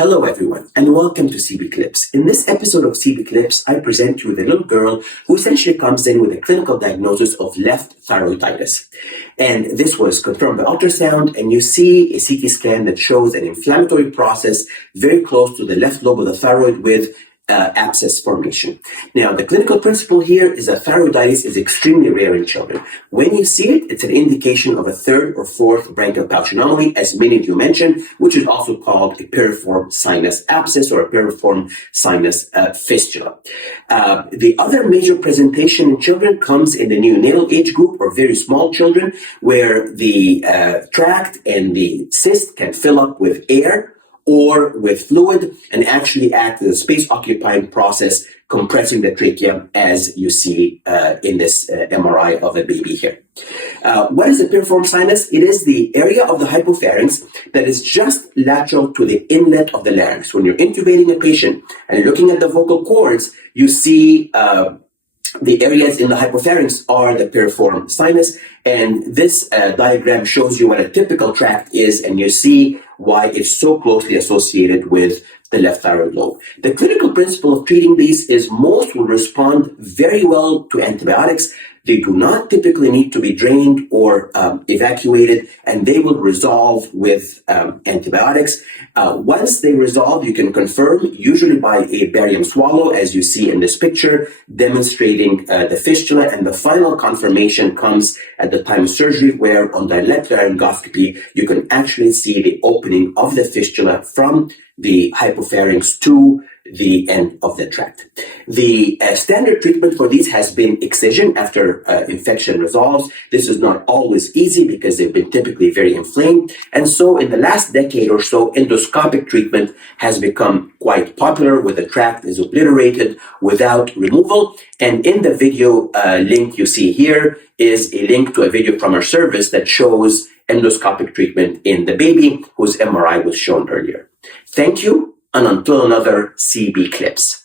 Hello everyone, and welcome to CBCLIPS. In this episode of CBCLIPS, I present you with a little girl who essentially comes in with a clinical diagnosis of left thyroiditis. And this was confirmed by ultrasound, and you see a CT scan that shows an inflammatory process very close to the left lobe of the thyroid with abscess formation. Now, the clinical principle here is that thyroiditis is extremely rare in children. When you see it, it's an indication of a third or fourth branchial pouch anomaly, as many of you mentioned, which is also called a piriform sinus abscess or a piriform sinus fistula. The other major presentation in children comes in the neonatal age group or very small children, where the tract and the cyst can fill up with air or with fluid and actually act as a space-occupying process, compressing the trachea, as you see in this MRI of a baby here. What is the piriform sinus? It is the area of the hypopharynx that is just lateral to the inlet of the larynx. When you're intubating a patient and looking at the vocal cords, you see the areas in the hypopharynx are the piriform sinus, and this diagram shows you what a typical tract is, and you see why it's so closely associated with the left thyroid lobe. The clinical principle of treating these is most will respond very well to antibiotics. They do not typically need to be drained or evacuated, and they will resolve with antibiotics. Once they resolve, you can confirm, usually by a barium swallow, as you see in this picture, demonstrating the fistula, and the final confirmation comes at the time of surgery, where on dilated laryngoscopy, you can actually see the opening of the fistula from the hypopharynx to the end of the tract. The standard treatment for these has been excision after infection resolves. This is not always easy because they've been typically very inflamed. And so in the last decade or so, endoscopic treatment has become quite popular, where the tract is obliterated without removal. And in the video link you see here is a link to a video from our service that shows endoscopic treatment in the baby whose MRI was shown earlier. Thank you. And until another CBCLIPS.